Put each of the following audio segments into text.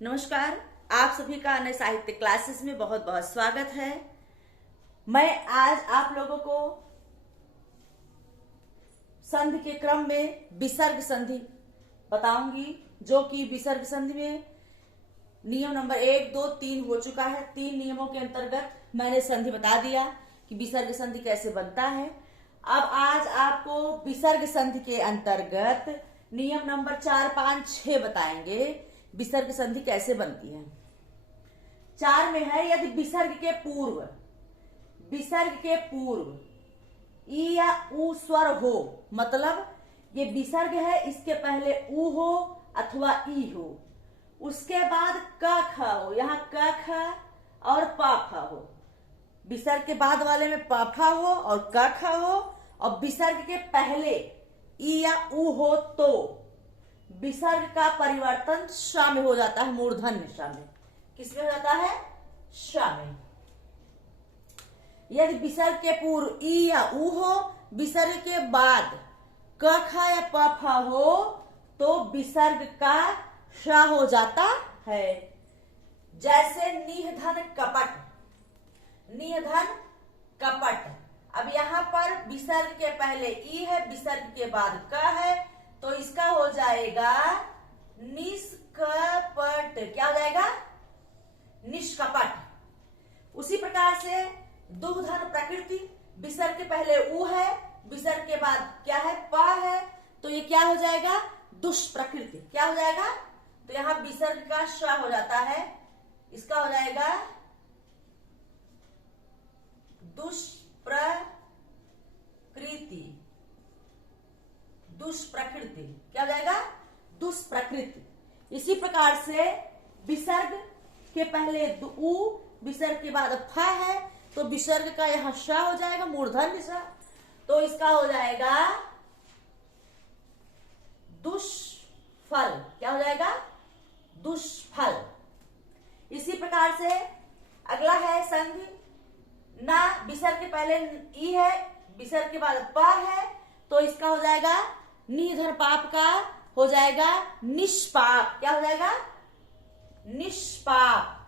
नमस्कार। आप सभी का अन्य साहित्य क्लासेस में बहुत बहुत स्वागत है। मैं आज आप लोगों को संधि के क्रम में विसर्ग संधि बताऊंगी, जो कि विसर्ग संधि में नियम नंबर 1, 2, 3 हो चुका है। 3 नियमों के अंतर्गत मैंने संधि बता दिया कि विसर्ग संधि कैसे बनता है। अब आज आपको विसर्ग संधि के अंतर्गत नियम नंबर 4, 5, 6 बताएंगे विसर्ग संधि कैसे बनती है। 4 में है, यदि विसर्ग के पूर्व ई या ऊ स्वर हो, मतलब ये विसर्ग है, इसके पहले ऊ हो अथवा ई हो, उसके बाद क ख हो, यहाँ क ख और प फ हो। विसर्ग के बाद वाले में प फ हो और क ख हो, और विसर्ग के पहले ई या ऊ हो तो विसर्ग का परिवर्तन श में हो जाता है, मूर्धन्य श में। किसमें हो जाता है? श में। यदि विसर्ग के पूर्व ई या ऊ हो, विसर्ग के बाद क ख या प फ हो, तो विसर्ग का श हो जाता है। जैसे निधन कपट, निधन कपट। अब यहाँ पर विसर्ग के पहले ई है, विसर्ग के बाद क है, तो इसका हो जाएगा निष्कपट। क्या हो जाएगा? निष्कपट। उसी प्रकार से दुग्धन प्रकृति, विसर्ग के पहले ऊ है, विसर्ग के बाद क्या है? प है, तो ये क्या हो जाएगा? दुष्प्रकृति। क्या हो जाएगा? तो यहां विसर्ग का श हो जाता है, इसका हो जाएगा दुष्प्रकृति। दुष्प्रकृति क्या हो जाएगा? दुष्प्रकृति। इसी प्रकार से विसर्ग के पहले ऊ, विसर्ग के बाद फ है, तो विसर्ग का यहां श हो जाएगा, मूर्धन्य श, तो इसका हो जाएगा दुष्फल। क्या हो जाएगा? दुष्फल। इसी प्रकार से अगला है संधि ना, विसर्ग के पहले ई है, विसर्ग के बाद प है, तो इसका हो जाएगा निधन पाप का हो जाएगा निष्पाप। क्या हो जाएगा? निष्पाप।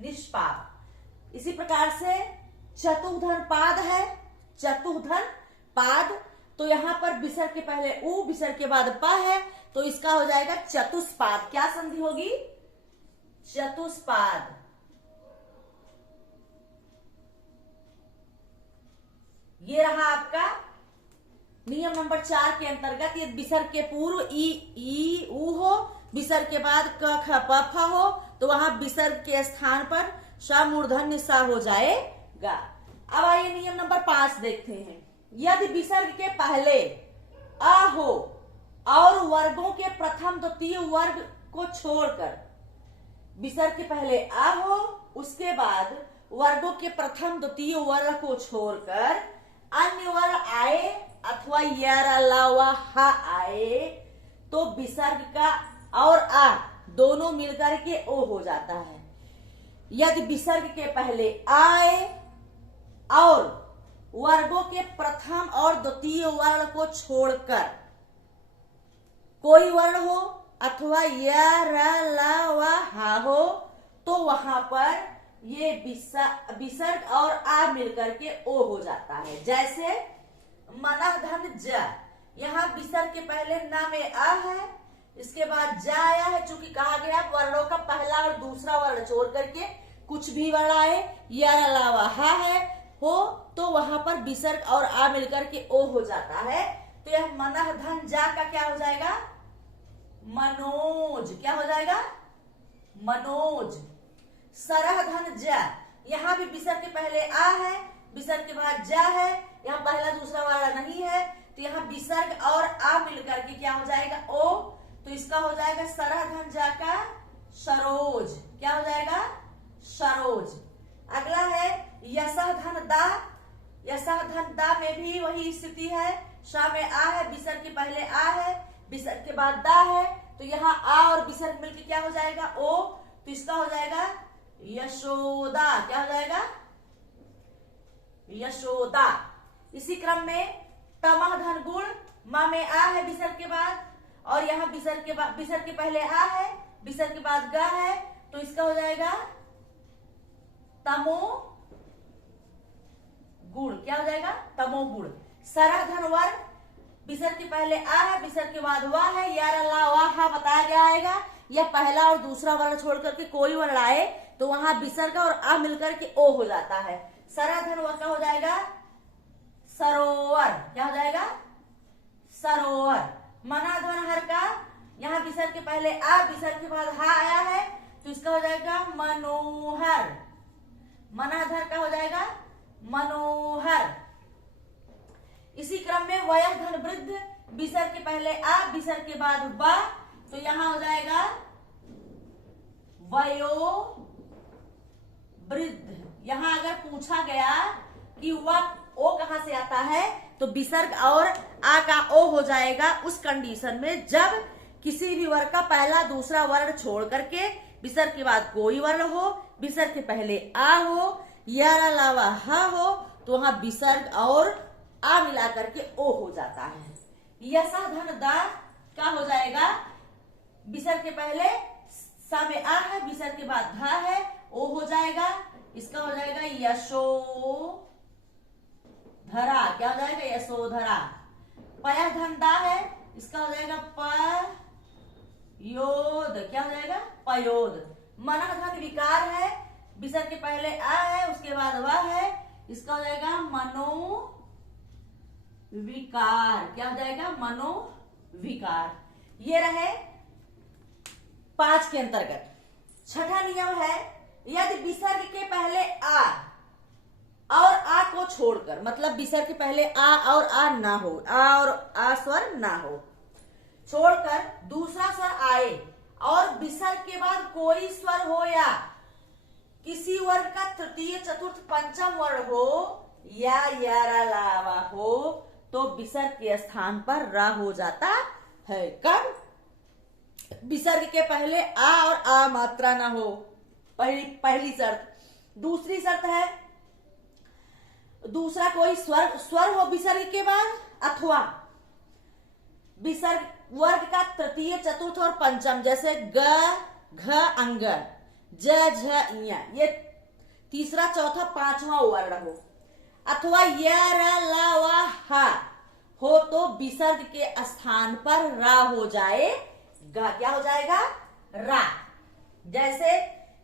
निष्पाप। इसी प्रकार से चतुर्धन पाद है, चतुर्धन पाद, तो यहां पर विसर्ग के पहले ऊ, विसर्ग के बाद प है, तो इसका हो जाएगा चतुष्पाद। क्या संधि होगी? चतुष्पाद। ये रहा आपका नियम नंबर 4 के अंतर्गत। ये विसर्ग के पूर्व ई ऊ हो, विसर्ग के बाद क ख प फ हो, तो वहां विसर्ग के स्थान पर श मूर्धन्य सा हो जाएगा। अब आइए नियम नंबर 5 देखते हैं। यदि विसर्ग के पहले अ हो और वर्गों के प्रथम द्वितीय वर्ग को छोड़कर, विसर्ग के पहले अ हो, उसके बाद वर्गों के प्रथम द्वितीय वर्ग को छोड़कर अन्य वर्ग आए अथवा यर अलावा हा आए, तो विसर्ग का और आ दोनों मिलकर के ओ हो जाता है। यदि विसर्ग के पहले आए और वर्गों के प्रथम और द्वितीय वर्ण को छोड़कर कोई वर्ण हो अथवा य र ल व हा हो, तो वहां पर ये विसर्ग और आ मिलकर के ओ हो जाता है। जैसे मनः धन ज, यहाँ विसर्ग के पहले न में आ है, इसके बाद ज आया है। चूंकि कहा गया वर्णों का पहला और दूसरा वर्ण छोड़ करके कुछ भी वर्ण आए, य अलावा हा है हो, तो वहां पर विसर्ग और आ मिलकर के ओ हो जाता है। तो यह मनः धन जा का क्या हो जाएगा? मनोज। क्या हो जाएगा? मनोज। सरह धन ज, यहाँ भी विसर्ग के पहले आ है, विसर्ग के बाद ज है, यहाँ पहला दूसरा वाला नहीं है, तो यहाँ विसर्ग और आ मिलकर के क्या हो जाएगा? ओ, तो इसका हो जाएगा सरह धन जा का सरोज। क्या हो जाएगा? सरोज। अगला है यशः धन दा, यशः धन दा में भी वही स्थिति है, श में आ है, विसर्ग के पहले आ है, विसर्ग के बाद दा है, तो यहाँ आ और विसर्ग मिलकर क्या हो जाएगा? ओ, तो इसका हो जाएगा यशोदा। क्या हो जाएगा? यशोदा। इसी क्रम में तमह धन गुण, मा में आ है विसर्ग के बाद, और यहाँ विसर्ग के पहले आ है, विसर्ग के बाद ग है, तो इसका हो जाएगा तमो गुण। क्या हो जाएगा? तमो गुण। सरा धन वर, विसर्ग के पहले आ है, विसर्ग के बाद वाह है, यार ला वाह बताया गया आएगा। या पहला और दूसरा वर्ण छोड़ करके कोई वर्ण आए तो वहां विसर्ग और आ मिलकर के ओ हो जाता है। सरा धन वर का हो जाएगा सरोवर। क्या हो जाएगा? सरोवर। मना ध्वन हर का, यहाँ विसर्ग के पहले आ, विसर्ग के बाद हा आया है, तो इसका हो जाएगा मनोहर। मनाधर का हो जाएगा मनोहर। इसी क्रम में वयः धन वृद्ध, विसर्ग के पहले आ, विसर्ग के बाद बा, तो यहां हो जाएगा वयो वृद्ध। यहां अगर पूछा गया कि वह ओ कहां से आता है, तो विसर्ग और आ का ओ हो जाएगा उस कंडीशन में जब किसी भी वर्ण का पहला दूसरा वर्ण छोड़ करके विसर्ग के बाद कोई वर्ण हो, विसर्ग के पहले आ हो, या अलावा हा हो, तो वहां विसर्ग और आ मिला करके ओ हो जाता है। यसा धन दा का हो जाएगा विसर्ग के पहले सा में आ है, विसर्ग के बाद धा है, ओ हो जाएगा। इसका हो जाएगा यशो धरा। क्या हो जाएगा? यशोधरा। पया धन दा है, इसका हो जाएगा पयोद। क्या हो जाएगा? पयोद। मना धन विकार है, विसर्ग के पहले आ है, उसके बाद वह है, इसका हो जाएगा मनो विकार। क्या हो जाएगा? मनो विकार। ये रहे 5 के अंतर्गत। छठा नियम है, यदि विसर्ग के पहले आ और आ को छोड़कर, मतलब विसर्ग के पहले आ और आ ना हो, आ और आ स्वर ना हो, छोड़कर दूसरा स्वर आए और विसर्ग के बाद कोई स्वर हो या किसी वर्ण का तृतीय चतुर्थ पंचम वर्ण हो या अलावा हो, तो विसर्ग के स्थान पर रा हो जाता है। कब? विसर्ग के पहले आ और आ मात्रा ना हो, पहली शर्त। दूसरी शर्त है दूसरा कोई स्वर हो विसर्ग के बाद, अथवा विसर्ग वर्ग का तृतीय चतुर्थ और पंचम, जैसे ग घ अंग, ज झ ञ, ये तीसरा चौथा पांचवा वर्ण हो, अथवा य र ल व ह हो, तो विसर्ग के स्थान पर रा हो जाएगा। क्या हो जाएगा? रा। जैसे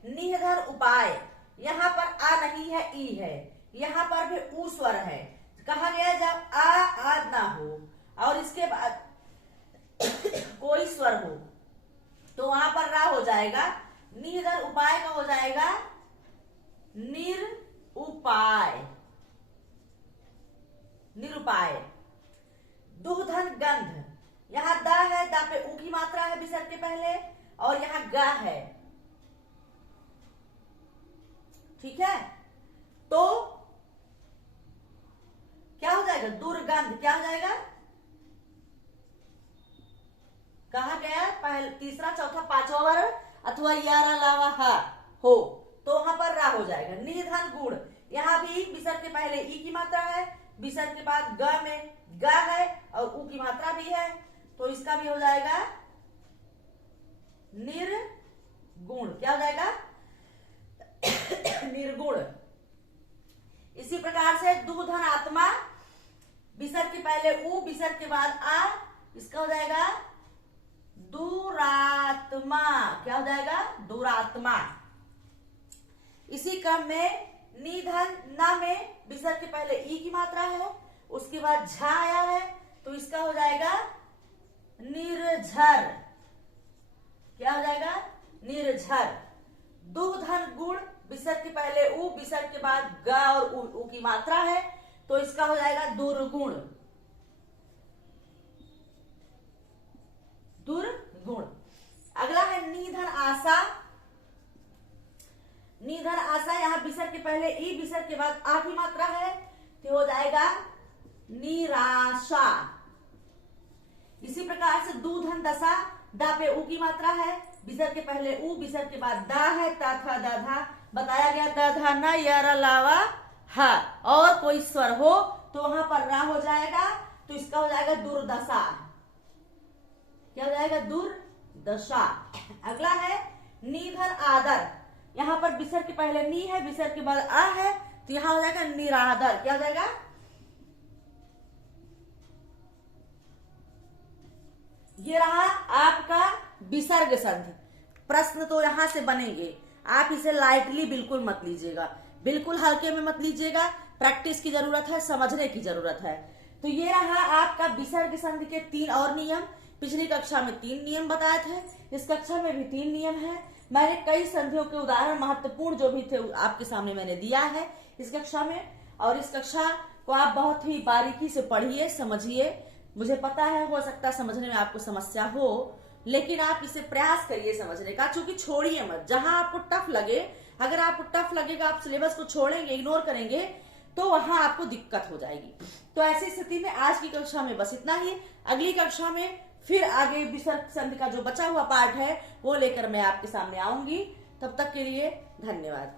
निधन उपाय, यहां पर आ नहीं है, ई है, यहां पर भी ऊ स्वर है। कहा गया जब आ ना हो और इसके बाद कोई स्वर हो तो वहां पर रा हो जाएगा। निधन उपाय का हो जाएगा निर उपाय। निरुपाय। दुधन गंध, यहां द है, दा पे ऊ की मात्रा है विसर्ग के पहले, और यहां ग है। ठीक है, तो क्या हो जाएगा? दुर्गंध। क्या हो जाएगा? कहा गया पहले तीसरा चौथा पांचवा वर्ण अथवा यार अलावा हा हो, तो वहां पर रा हो जाएगा। निधन गुण, यहां भी विसर्ग के पहले ई की मात्रा है, विसर्ग के बाद ग में ग है और ऊ की मात्रा भी है, तो इसका भी हो जाएगा निर्गुण। क्या हो जाएगा? निर्गुण। इसी प्रकार से दुधन आत्मा, विसर्ग के पहले ऊ, विसर्ग के बाद आ, इसका हो जाएगा दुरात्मा। क्या हो जाएगा? दुरात्मा। इसी क्रम में निधन ना में विसर्ग के पहले ई की मात्रा है, उसके बाद झा आया है, तो इसका हो जाएगा निर्झर। क्या हो जाएगा? निर्झर। दुधन गुण, विसर्ग के पहले ऊ, विसर्ग के बाद ग और ऊ की मात्रा है, तो इसका हो जाएगा दुर्गुण। दुर्गुण। अगला है निधन आशा। निधन आशा, यहां विसर्ग के पहले ई, विसर्ग के बाद आ की मात्रा है, तो हो जाएगा निराशा। इसी प्रकार से दुधन दशा, दा पे ऊ की मात्रा है, विसर्ग के पहले ऊ, विसर्ग के बाद दा है, ता था दा धा, बताया गया दा धा न यार अलावा हा, और कोई स्वर हो तो वहां पर रा हो जाएगा। तो इसका हो जाएगा दुर्दशा। क्या हो जाएगा? दुर्दशा। अगला है निधर आदर। यहां पर विसर्ग के पहले नी है, विसर्ग के बाद आ है, तो यहां हो जाएगा निरादर। क्या हो जाएगा? ये रहा आपका विसर्ग संधि। प्रश्न तो यहां से बनेंगे, आप इसे लाइटली बिल्कुल मत लीजिएगा, बिल्कुल हल्के में मत लीजिएगा। प्रैक्टिस की जरूरत है, समझने की जरूरत है। तो ये रहा आपका विसर्ग संधि के 3 और नियम। पिछली कक्षा में 3 नियम बताए थे, इस कक्षा में भी 3 नियम है। मैंने कई संधियों के उदाहरण महत्वपूर्ण जो भी थे आपके सामने मैंने दिया है इस कक्षा में, और इस कक्षा को आप बहुत ही बारीकी से पढ़िए, समझिए। मुझे पता है हो सकता है समझने में आपको समस्या हो, लेकिन आप इसे प्रयास करिए समझने का, क्योंकि छोड़िए मत। जहां आपको टफ लगे, अगर आपको टफ लगेगा, आप सिलेबस को छोड़ेंगे, इग्नोर करेंगे, तो वहां आपको दिक्कत हो जाएगी। तो ऐसी स्थिति में आज की कक्षा में बस इतना ही। अगली कक्षा में फिर आगे विसर्ग संधि का जो बचा हुआ पार्ट है वो लेकर मैं आपके सामने आऊंगी। तब तक के लिए धन्यवाद।